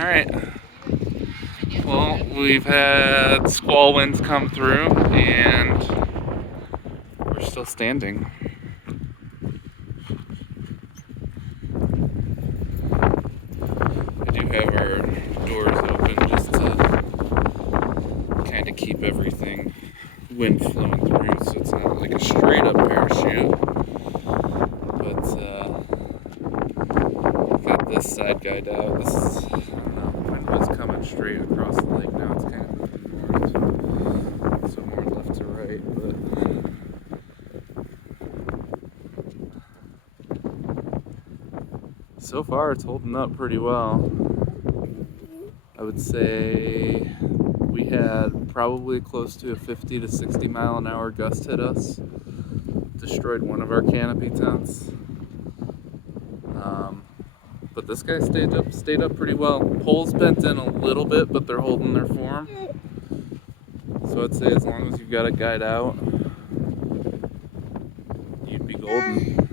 Alright. Well, we've had squall winds come through and we're still standing. I do have our doors open just to kind of keep everything wind flowing through so it's not like a straight up parachute. But got this side guide out. This is, I don't know, wind was coming straight across the lake. Now it's kind of moving north, so more left to right. But so far it's holding up pretty well. I would say we had probably close to a 50 to 60 mile an hour gust hit us. Destroyed one of our canopy tents. But this guy stayed up pretty well. Poles bent in a little bit, but they're holding their form. So I'd say as long as you've got a guide out, you'd be golden.